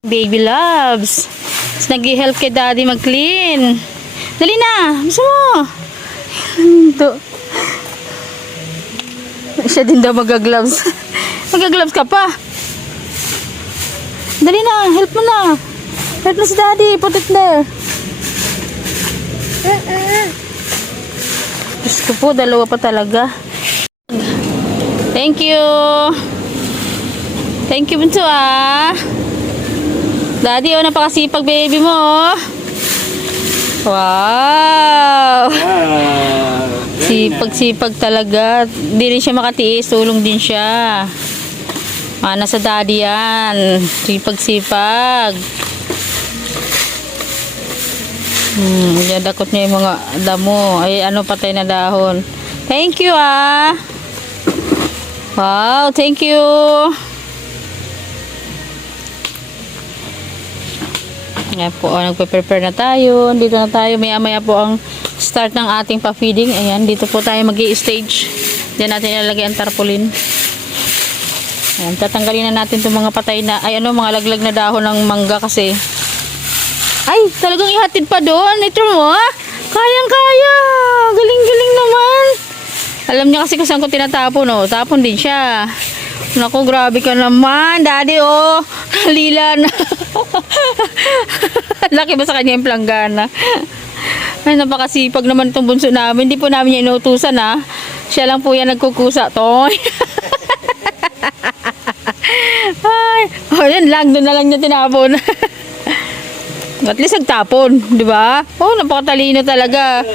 Baby loves. Nag-help kay daddy mag-clean. Dali na. Gusto mo. Ito. Siya din daw mag-gloves. Mag-gloves ka pa. Dali na. Help mo na. Help mo si daddy. Put it there. Diyos ko po. Dalawa pa talaga. Thank you. Thank you bunso ah. Daddy, oh, napakasipag baby mo, oh. Wow! Sipag-sipag talaga. Di rin siya makatiis. Tulong din siya. Mana sa daddy yan. Sipag-sipag. Dadakot niya yung mga damo. Ay, ano, patay na dahon. Thank you, ah. Wow, thank you. Ayan po, nagpe-prepare na tayo. Dito na tayo. Maya-maya po ang start ng ating pa-feeding. Ayan, dito po tayo mag-i-stage. Diyan natin ilalagay ang tarpaulin. Ayan, tatanggalin na natin itong mga patay na, ay ano, mga laglag na dahon ng mangga kasi. Ay, talagang ihatid pa doon. Ito mo, ah. Kayang-kaya. Galing-galing naman. Alam niya kasi kung saan ko tinatapon, oh. Tapon din siya. Naku, grabe ka naman. Daddy, oh. Lila na. Laki ba sa kanya yung planggana? Ay, napakasipag naman itong bunso namin. Hindi po namin niya inutusan, ha. Siya lang po yan nagkukusa. Toy. Ay. Oh, yan lang. Doon na lang niya tinapon. At least nagtapon. Diba? Oh, napakatalino talaga.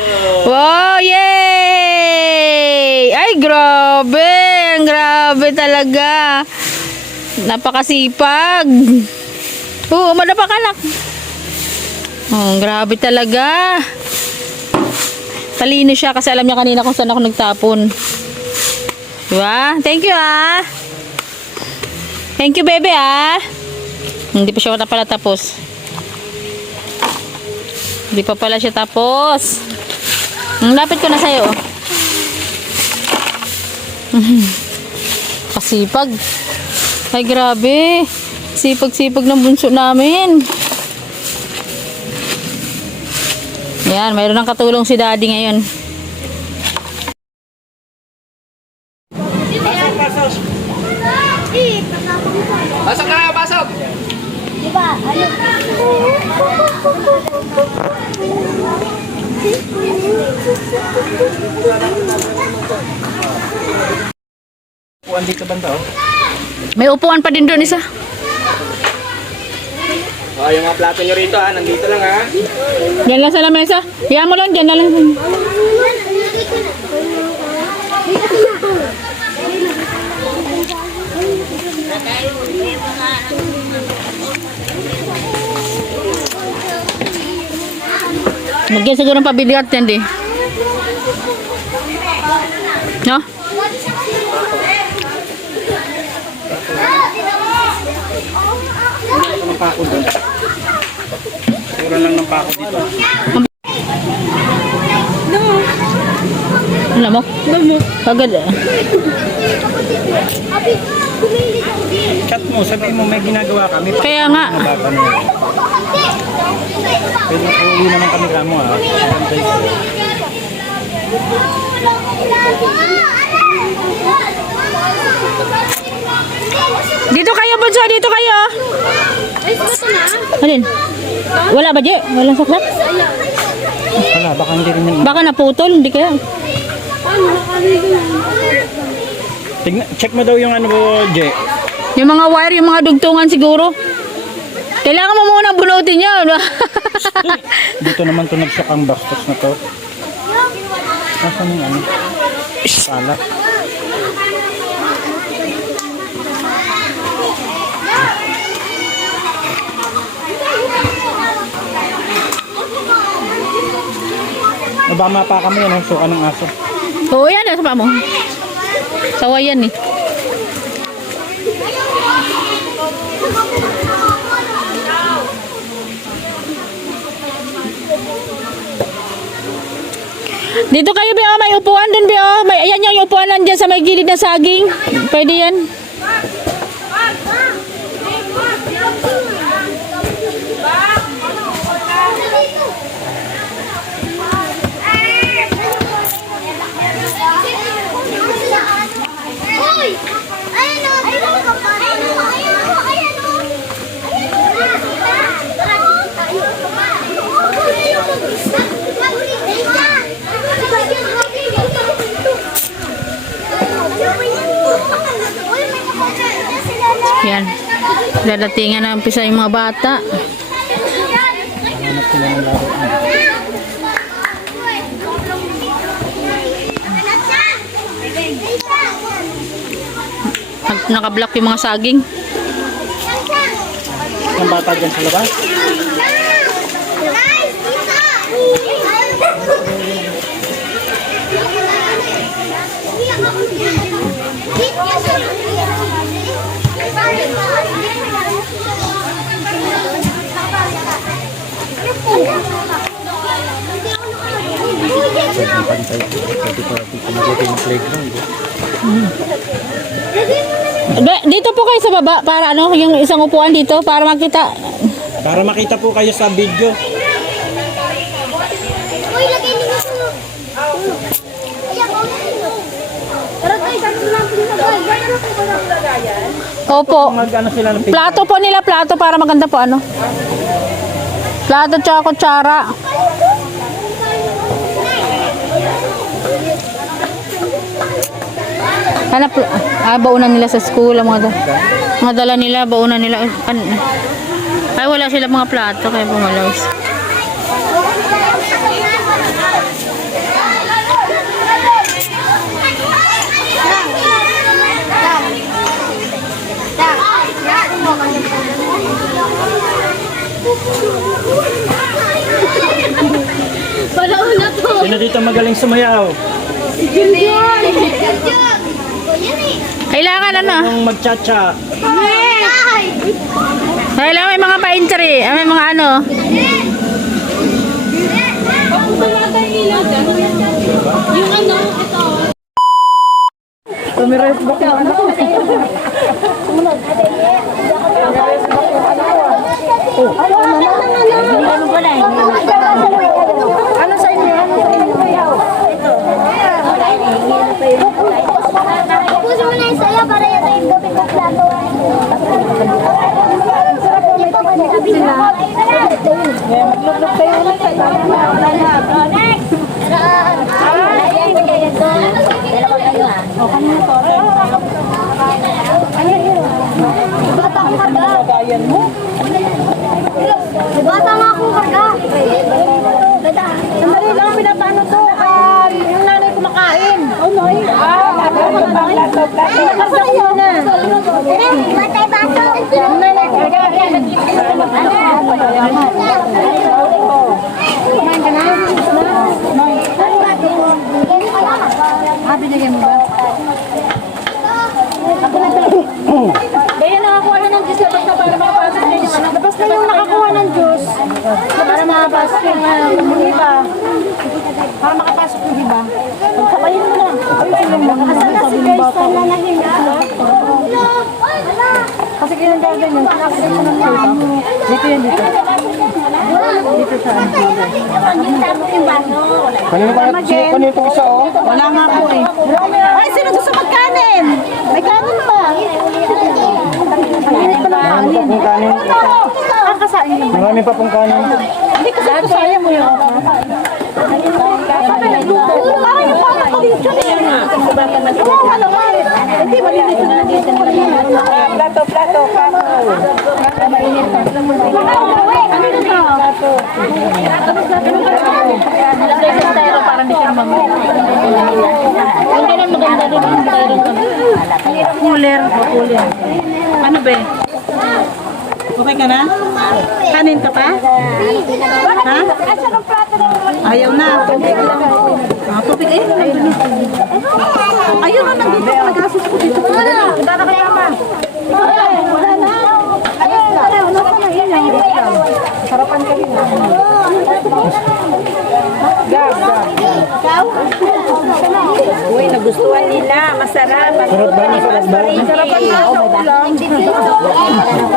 Wow, yay! Ay, grabe. Grabe talaga. Napakasipag. Oo, madapak anak. Oh, grabe talaga. Talino siya kasi alam niya kanina kung saan ako nagtapon. Diba? Thank you, ah. Thank you, baby, ah. Hindi pa siya pala tapos. Hindi pa pala siya tapos. Lapit ko na sa'yo. Pasipag. Ay, grabe. Sipag-sipag ng bunso namin. Yan, mayroon ng katulong si daddy ngayon. Pasok na, pasok! Diba? Upuan dito banda, oh. May upuan pa din doon isa. Oh, yung mga plato nyo rito, ha. Nandito lang, ha. Diyan lang sa lamesa. Hiya mo lang, diyan na lang. Magyan siguro ng pabigat yan, di. No? Ng pako doon. Siguro lang ng pako dito. Ano mo? Agad. Chat mo, sabihin mo may ginagawa kami. Kaya nga. Pwede uwi naman kami kamo, ha. Dito kayo, bunso. Dito kayo. Alin? Wala ba, Je? Walang saksak? Wala, baka hindi rin yung... Baka naputol. Hindi kaya. Tignan, check mo daw yung ano, Je. Yung mga wire, yung mga dugtungan siguro. Kailangan mo muna bunutin yun. Dito naman to nagsak ang bastos na to. Nasaan yung ano? Sala. Nabama pa kami yan, suka ng aso. Oo, yan. Nasa pa mo. Sawa yan eh. Dito kayo, Bio. May upuan din, Bio. May, ayan yung upuan nandiyan sa may gilid na saging. Pwede yan. Dadatingan na umpisa yung mga bata. Hanap sila ng laro. Nakablock yung mga saging. Ang bata dyan sa labas. Pantay. Pwede pa dito maglagay ng playground. Dito po kayo sa baba para ano, yung isang upuan dito para makita. Para makita po kayo sa video. Uy, lagay niyo ito. Ayan, tara guys, ano natin na guys? Gano'n po ba ng lagayan? Opo. Mag-ano sila ng picture. Plato po nila, plato para maganda po ano. Plato tsaka kutsara. Hanap, baunan nila sa school, ang mga dala nila, baunan nila. Ay, wala sila mga plato, kaya pumalos. Palauna to. Sino dito magaling sumayaw? Kailangan ano? Ang mag-cha-cha. Kailangan may mga pa-entry, may mga ano. Yung ano, ito. Tumiris ba ka? Sumunod. Ano ba na? Ano sa inyo? Puso mo na yung sayo para yan yung gabi ko plato. Hindi pa pwede sabi sila. Maglublog kayo ulit sa iyo. Next! Dalawa kayo ha. O, kanina to. Bata akong karga. Bata nga akong karga. Sandali lang, pinapano to. Kaya yung nanay kumakain. Oh, no. Pinakasa ko na. Matay baso. Yung nanay kumakain. Kumain ka na? Binigyan mo ba? Kaya nakakuha na ng Diyos labas na para makapasok na yung labas na yung nakakuha ng Diyos para makapasok yung iba para makapasok yung iba pagsabayin mo na asan na si Grace na nahinga kasi ginagawa yun pinakasay ko ng Diyos dito yun dito sa Kanino itong isa oh? wala nga po eh ay sino gusto magkanin may kanin pa mainit pa ng Marami pa pong kanin. ang kasain mo Marami pa pong kanin. hindi kasi kasaya mo yun sabi nagluto parang yung parang koleksyon eh oo ano ba hindi malinis na dito plato kamo mainit pa kanino to lagay sa styro para hindi ka naman yung ganun maganda rin yung styro cooler ano ba okay ka na? Kanin ka pa? Ha? Ayaw na. Tubig ayun na ayun na nandito ka nag-asos ko dito. Wala na kaya ma. Wala na. Ayun na yun. Sarapan ka rin. Uy, nagustuhan nila. Masarap. Sarap ba? Masarap ba? Sarapan na sa ulam.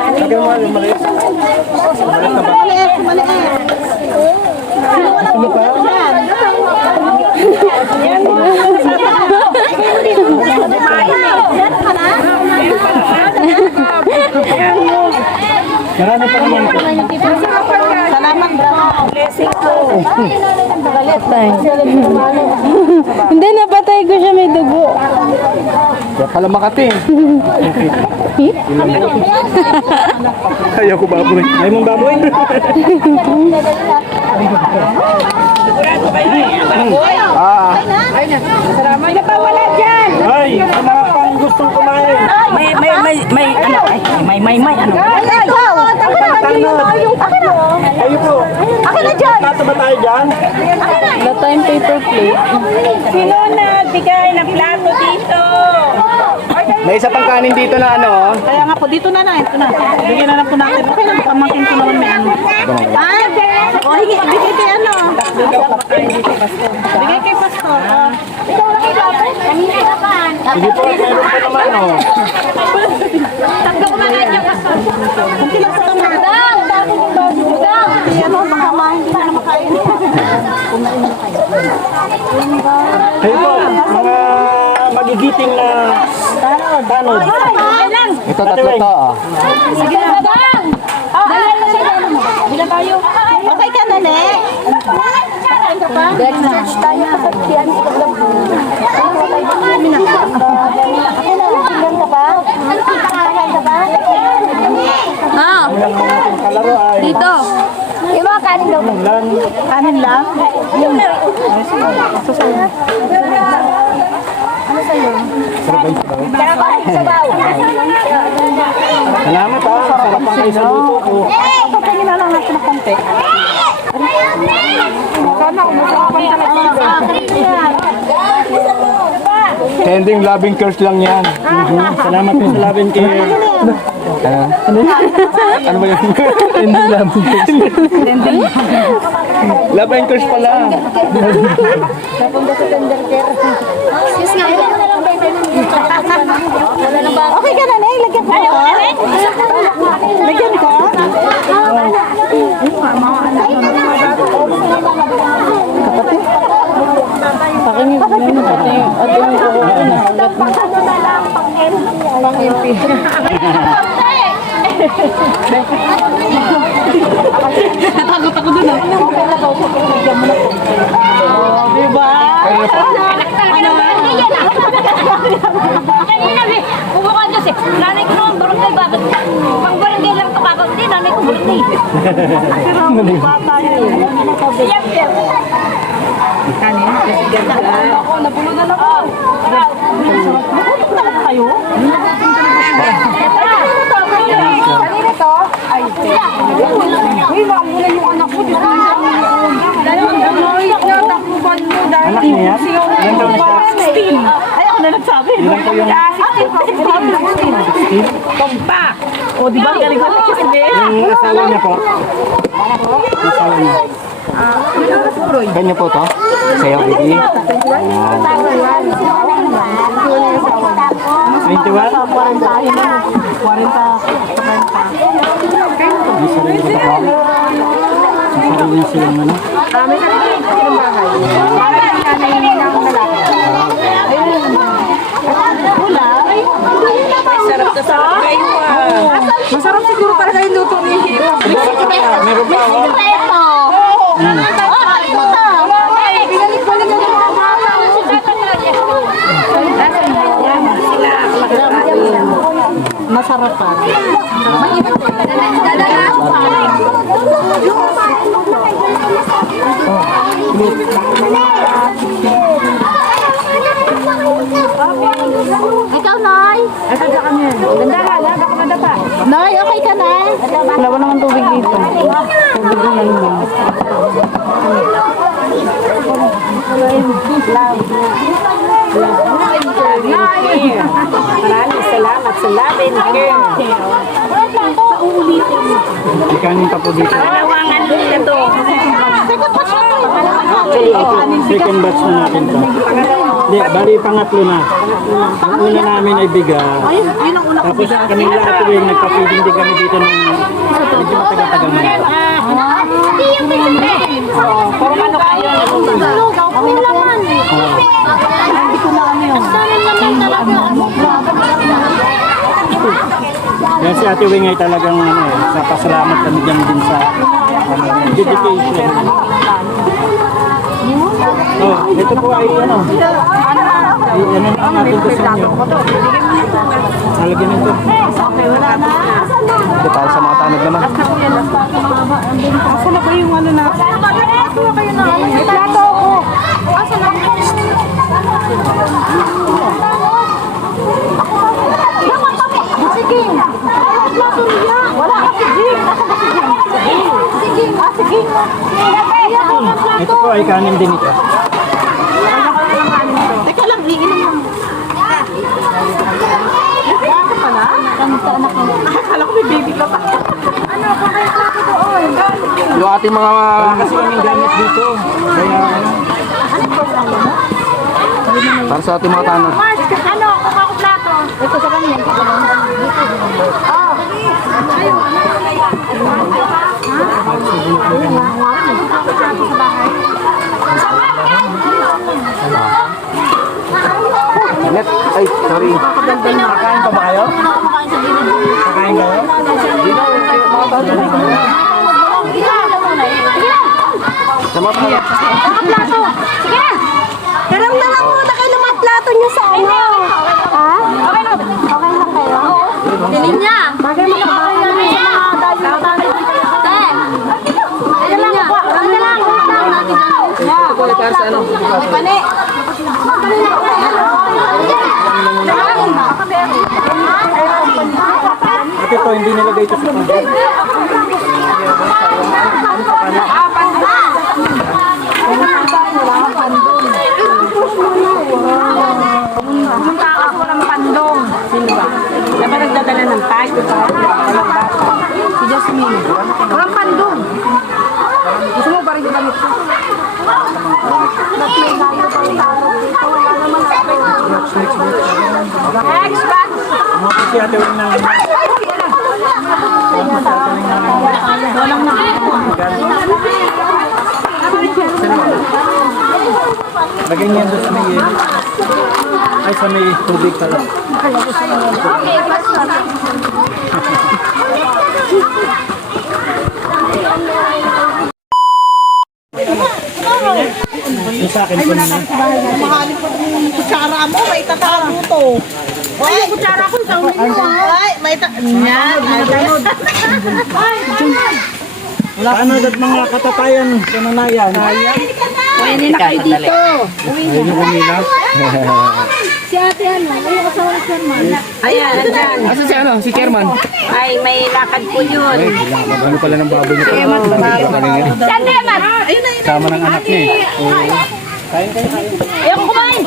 Lagyan mo yung maliit. Ano pa? Marami pa naman po. Salamat bro. Patay. Hindi, napatay ko siya, may dugo. Kaya pala Makati. Kaya ko baboy. Ay mong baboy? May napawala dyan. Ay, ang mga pang gustong kumain. May ano? Kayo po. Akin na dyan. Tato ba tayo dyan? Wala tayong paper plate. Sino nagbigay ng plato dito? May isa pang kanin dito na ano. Kaya nga po, dito na. Ito na. Bigyan na lang po natin. Okay lang, pamangkin ko naman may ano. O, bigay kay ano? Bigay kay Pastor. Sige po, meron po naman oh. Kunti lang sa kamay. Ano, baka hindi na makain. Kayo po, mga magigiting na tanod. Ito tatlo to ah. Sige na. Okay ka na, Ne? Search tayo sa tiyan. Kalaro ay Dito. Kanin lang? salamat ah. Sarap ang kayo sa luto ko. Pagpagin na lang natin ng konti. Sana umusakapan talaga. Ending loving curse lang yan. Salamat po sa loving care. Ano ba yun? Ending loving curse. Loving curse pala. Okay ka na, Ne? Lagyan ko ito. Lagyan ko? Pakin yung pati yung ating kuko ko na. Natakot ako dun ah. Diba? Bumukha dyan si nanay ko naman barangay, bakit pang barangay lang ito kakot din, nanay ko barangay. Siya, siya. Ako, nabulunan ako. Nakot kayo? Kanina to? Ay, uy, mamulan yung anak ko. Diyos ko Anak niya yan? Ilan daw na siya? 16. Ay, ako na nagsabi. Ilan po yung Tompa. O, di ba? Galing ko sa yung asawa niya po? Yung asawa niya. Kanya po to? Sayo, baby? 21? May sarili ka po? May sarili silang ano? Masarap siguro para kayo luto ni Meron pa ako? Masarap pa. Ikaw, Noy. Ganda ka, baka madapa. Noy, okay ka na? Wala ba naman tubig dito? Tubig na lang yun. Maraming salamat sa labin. Ikanin pa po dito. Palawangan nila to. Second batch na natin to. Hindi, bali pangatlo na. Ang una namin ay biga. Tapos kami lahat tuwing nagpa-feeding din kami dito ng medyo matagal-tagal na. Pero ano kayo? Okay naman. Hindi ko na ano yun. Yan si Ate Wing ay talagang sa pasalamat kami dyan din sa dedication. Oh, ito po ay ano natin ito sa inyo. Halagyan nito. Ito para sa mga tanod naman. Asa na ba yung ano na? May plato ako. Asa na? Sige. Wala ka sige. Sige. Ito po ay kanin din ito. Teka lang, iinom mo. Akala ko may baby ka pa. Ano, kakain plato doon. Yung ating mga... Kasi kaming gamit dito. Kaya Para sa ating mga tanod. Mars, ano, kuha ko plato. Ito sa kanya. Net, ay, sorry. kakain pa ba kayo? Kakain kayo? Sa mga tanod. Plato. Sige na. Karamdaman mo na kayo ng mga plato niyo sa ano. Ha? Okay na. Okay na kayo? Dinin niya. Bagay mo na kayo sa mga dahil Ayun lang. Ano lang. Ito po ay para sa ano. Pani. Ito po, hindi nilagay ito sa pagkain. Pumunta ako ng Pandong. Sino ba? Diba nagdadala ng tag? Si Jasmine. Walang Pandong. Gusto mo ba rin gamit ko? Next batch! Mga po si Ate Wing na Walang na. lagay niyan doon sa may ay sa may tubig pala. Yung sa akin po na. Mahalin pa yung kutsara mo, may tatago to. Ay, yung kutsara ko, isang milyon. Ay, may yan, Ano dat mga katatayan, kananayan? Pwede na kayo dito. Ayun yung kumila. Si ate ano, ayun ko sa wala Sherman. Ayan, andyan. Asa si ano? Si Kerman. Ay, may lakad po yun. Ano pala ng baboy niya? Saan na naman? Sama ng anak niya eh. Ayoko kumain.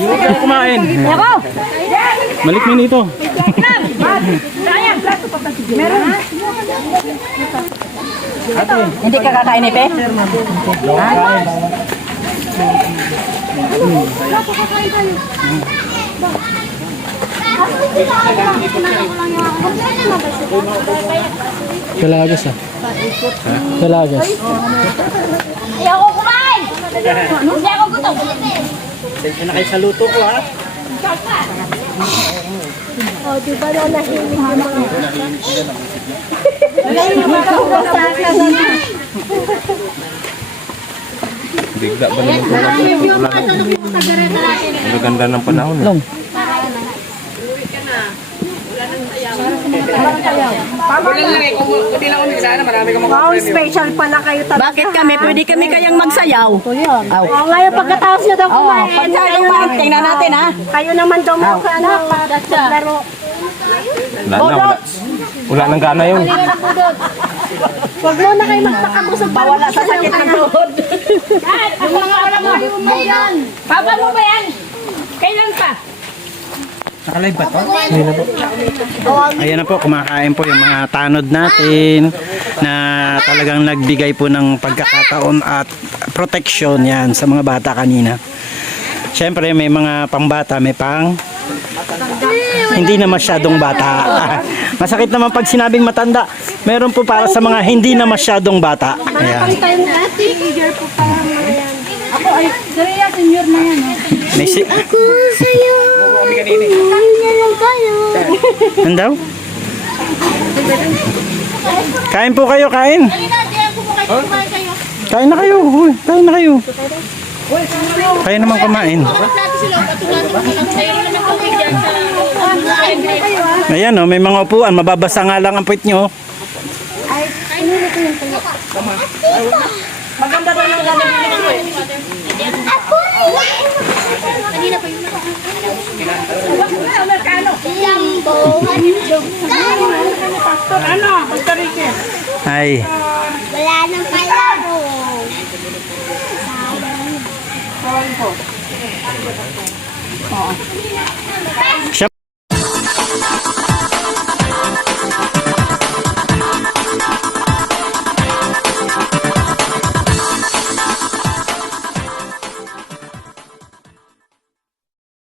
Hindi kayo kumain. Ayoko. Malik na nito. Ate, Hindi ka kakain, Epe? kain. Kalagas ah. Kalagas. Ayoko kumain. Hindi ako gutom. Sige na kayo sa luto ko ha. Bigla ba naman ito? Ang ganda ng panahon. Long. Wow, special pala kayo talaga. Bakit kami? Pwede kami kayang magsayaw. Oo, ngayon pagkatapos nyo daw kumain. Tingnan natin ha. Kayo naman daw mo sa ano. Laro. Wala nang gana yun. Huwag mo na kayo magtakabo sa bawala sa sakit ng tuhod. Ang mga wala mo. Papa mo ba yan? Kailan pa? Nakalive ba to? Ayan na po, kumakain po yung mga tanod natin na talagang nagbigay po ng pagkakataon at protection yan sa mga bata kanina. Siyempre may mga pangbata, may pang hindi na masyadong bata. Masakit naman pag sinabing matanda. Meron po para sa mga hindi na masyadong bata. Ayan. Teenager po para yan. Ako ay, Daria, senior na yan. May si... Ako sa'yo. Kain na lang tayo. Ano daw? Kain po kayo, kain. Kain na kayo. Uy, kain na kayo. Kayo naman kumain. Ayan oh, may mga upuan. Mababasa nga lang ang puwit nyo. Maganda daw yung gagawin ko eh. Ano? Basta rin eh. Ay. Wala nang palabo. Siya